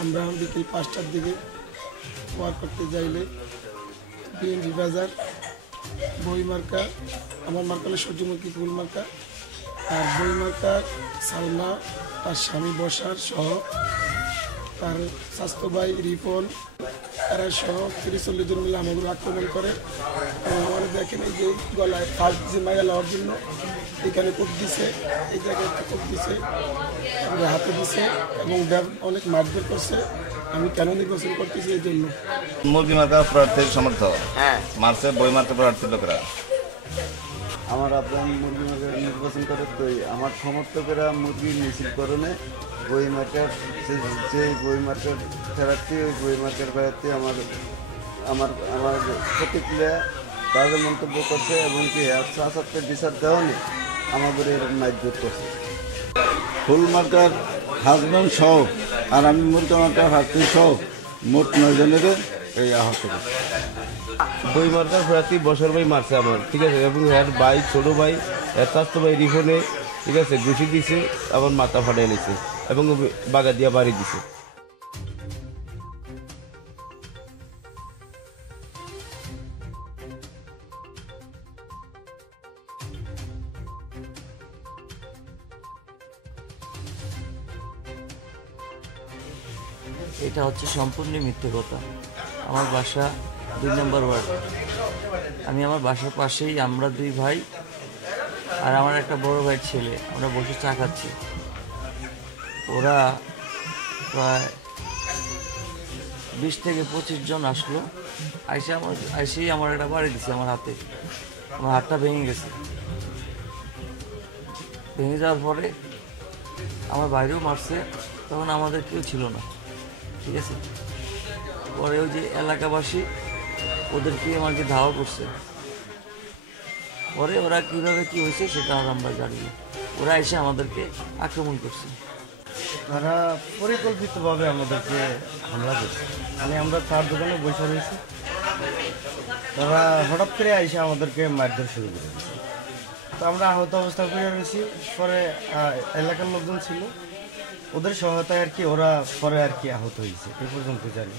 আমরা বিকেল 5টার দিকে ওয়ার্ক করতে যাইলে বিএনজি বাজার বই মার্কা, আমার মার্কা হলো সূর্যমুখী ফুল মার্কা, আর বই মার্কা সালমা, তার স্বামী বসার সহ তার স্বাস্থ্য ভাই রিপন, এরা সহ 30-40 জন মিলে আমাদের আক্রমণ করে এবং আমাদের দেখেন এই যে গলায় ফার্স্ট যে মায়া লওয়ার জন্য এখানে কোপ দিছে, এই জায়গায় একটা কোপ দিছে, আমাদের হাতে দিছে এবং অনেক মারধর করছে। আমি কেন নির্বাচন করতেছি এই জন্য মুরগি মার্কা প্রার্থীর সমর্থক মারছে বই মার্কা প্রার্থীর লোকেরা। আমার আপনার মুরগি মার্কা নির্বাচন করে তো আমার সমর্থকেরা মুরগি মিছিল করণে বই মার্কার যে বই মার্কার প্রার্থী ওই বই মার্কার প্রার্থী আমার আমার আমার প্রতিক্রিয়া বাজে মন্তব্য করছে এবং কি সাথে বিচার দেওয়া নেই আমাদের এরকম মাইজুর করছে। ফুল মার্কার হাজব্যান্ড সহ আর আমি মুরগি মার্কার হাজব্যান্ড সহ মোট 9 জনের এই আহত করছে। বই মার্কার প্রার্থী বছর ভাই মারছে আমার, ঠিক আছে, এবং এর ভাই ছোটো ভাই এর স্বাস্থ্য ভাই রিফোনে, ঠিক আছে, ঘুষি দিছে, আমার মাথা ফাটিয়ে নিছে এবং বাগা দিয়া বাড়ি দিছে। এটা হচ্ছে সম্পূর্ণ মিথ্যে কথা। আমার বাসা 2 নম্বর ওয়ার্ড, আমি আমার বাসার পাশেই, আমরা 2 ভাই আর আমার একটা বড় ভাইয়ের ছেলে, আমরা বসে চা খাচ্ছি। ওরা প্রায় 20 থেকে 25 জন আসলো, আইসেই আমার একটা বাড়ি দিছে আমার হাতে, আমার হাতটা ভেঙে গেছে। ভেঙে যাওয়ার পরে আমার বাইরেও মারছে, তখন আমাদের কেউ ছিল না, ঠিক আছে। পরে ওই যে এলাকাবাসী ওদেরকে আমাকে ধাওয়া করছে, পরে ওরা কীভাবে কী হয়েছে সেটা আর আমরা জানি না। ওরা এসে আমাদেরকে আক্রমণ করছে। তারা পরিকল্পিতভাবে আমাদেরকে হামলা করছে। মানে আমরা চার দোকানে বসে রয়েছি, তারা হঠাৎ করে এসে আমাদেরকে মারধর শুরু করে দিয়েছে। তো আমরা আহত অবস্থা করে রয়েছি। পরে এলাকার লোকজন ছিল, ওদের সহায়তায় আর কি ওরা পরে আর কি আহত হয়েছে, এই পর্যন্ত জানি।